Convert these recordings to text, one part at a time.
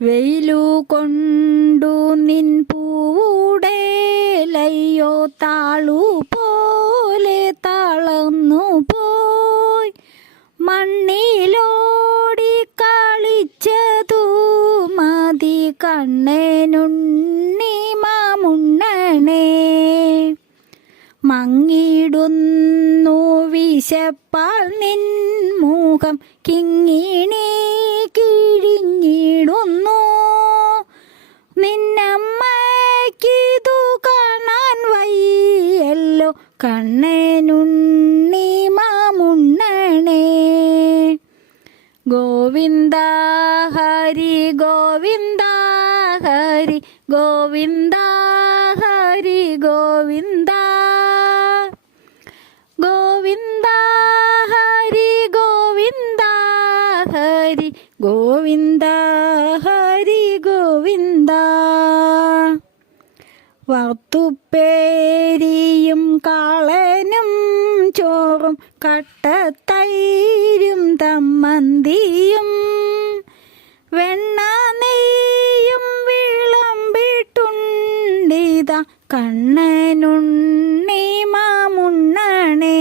വെയിലു കൊണ്ടു നിൻ പൂവുടേലയ്യോ താളു പോലെ തളർന്നു പോയി. മണ്ണിലോടി കളിച്ചതു മതി കണ്ണനുണ്ണി മാമുണ്ണണേ. മങ്ങിടുന്നു വിശപ്പാൽ നിൻ മുഖം കിങ്ങിണി കിഴിഞ്ഞിടുന്നു. നിന്നമ്മയ്ക്കിതു കാണാൻ വയ്യല്ലോ കണ്ണനുണ്ണി മാമുണ്ണണേ. ഗോവിന്ദ ഹരി ഗോവിന്ദ ഹരി ഗോവിന്ദ ഹരി ഗോവിന്ദ ഗോവിന്ദ ഹരി ഗോവിന്ദ ഹരി ഗോവിന്ദ ഹരി ഗോവിന്ദ. വറുത്തുപ്പേരിയും കാളനും ചോറും കട്ടത്തൈരും തമ്മന്തിയും വെണ്ണ നെയ്യും വിളമ്പിട്ടുണ്ടിത കണ്ണനുണ്ണി മാമുണ്ണണേ.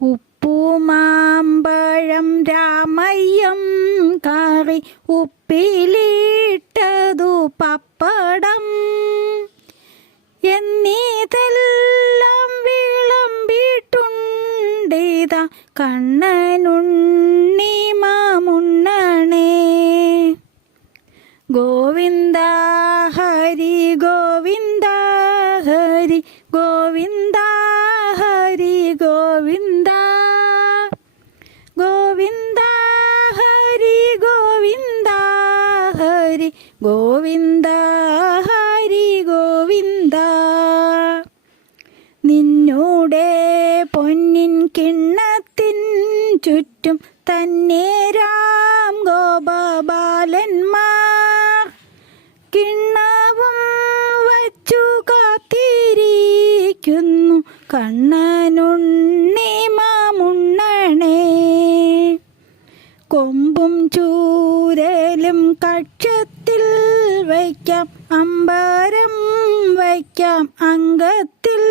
ഉപ്പുമാമ്പഴം രാമയ്യം കറി ഉപ്പിലിട്ടതു പപ്പടം എന്നീതെല്ലാം വിളമ്പിട്ടുണ്ടിത കണ്ണനുണ്ണി മാമുണ്ണണേ. ഗോവിന്ദ ഹരി ഗോവിന്ദ ഹരി ഗോവിന്ദ ഹരി ഗോവിന്ദ ഗോവിന്ദ ഹരി ഗോവിന്ദ ഹരി ഗോവിന്ദ ഹരി ഗോവിന്ദ. നിന്നോടെ പൊന്നിൻ കിണ്ണത്തിൻ ചുറ്റും തന്നെ രാം ഗോപബാലന്മാർ കിണ്ണവും വച്ചു കാത്തിരിക്കുന്നു കണ്ണനുണ്ണി മാമുണ്ണണേ. കൊമ്പും ചൂരലും കക്ഷത്തിൽ വയ്ക്കാം അമ്പരം വയ്ക്കാം അംഗത്തിൽ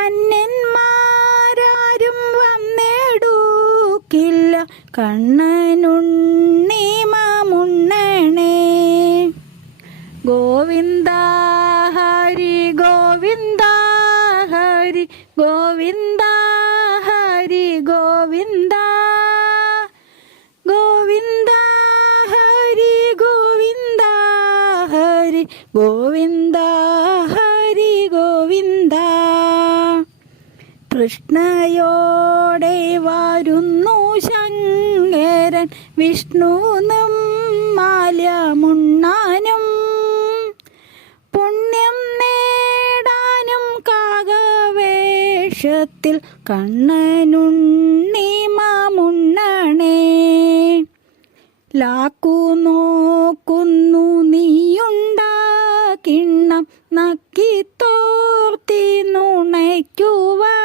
അന്യന്മാരാരും വന്നെടുക്കില്ല കണ്ണനുണ്ണി മാമുണ്ണണേ. ഗോവിന്ദ ഹരി ഗോവിന്ദ ഹരി ഗോവിന്ദ ഹരി ഗോവിന്ദ ഗോവിന്ദ ഹരി ഗോവിന്ദ ഹരി ഗോവിന്ദ ഹരി ഗോവിന്ദ. കൃഷ്ണയോടെ വരുന്നു ശങ്കരൻ വിഷ്ണു മാല്യമുണ്ണാനും പുണ്യം നേടാനും കാകവേഷത്തിൽ കണ്ണനുണ്ണി മാമുണ്ണണേ. ലാക്കു നോക്കുന്നു നീയുണ്ടാക്കിണ്ണം നക്കി തോർത്തി നുണയ്ക്കുവാൻ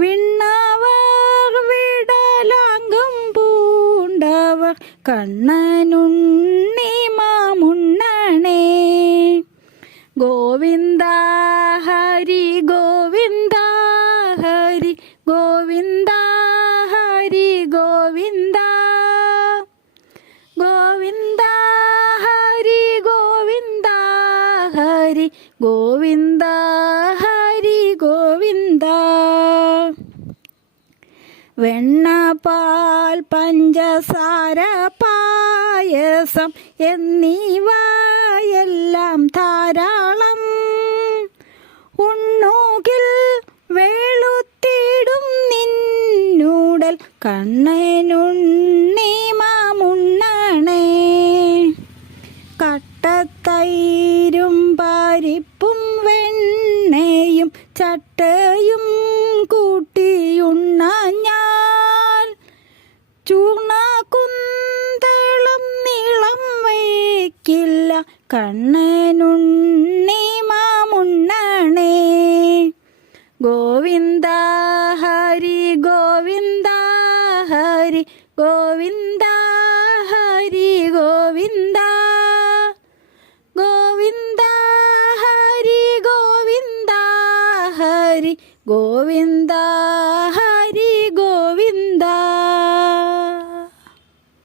വിണ്ണവർ വിടലാങ്കം പൂണ്ടവർ കണ്ണനുണ്ണി മാമുണ്ണണേ. ഗോവിന്ദ ഹരി ഗോവിന്ദ ഹരി ഗോവിന്ദ ഹരി ഗോവിന്ദ ഗോവിന്ദ ഹരി ഗോവിന്ദ ഹരി ഗോവിന്ദ ഹരി ഗോവിന്ദ. വെണ്ണ പാൽ പഞ്ചസാര പായസം എന്നിവയെല്ലാം ധാരാളം ഉണ്ണുകിൽ വെളുത്തിടും നിന്നൂടൽ കണ്ണനുണ്ണി മാമുണ്ണണേ. കട്ടത്തൈരും പരിപ്പും വെണ്ണയും ചട്ടയും കൂട്ടിയുണ്ണാഞ്ഞാൽ ചൂർണകുന്തളം നീളം വയ്ക്കില്ല കണ്ണനുണ്ണി മാമുണ്ണണേ. ഗോവിന്ദ ഹരി ഗോവിന്ദ ഹരി ഗോവിന്ദ ഗോവിന്ദ ഹരി ഗോവിന്ദ ഗോവിന്ദ ഹരി ഗോവിന്ദ ഹരി ഗോവിന്ദ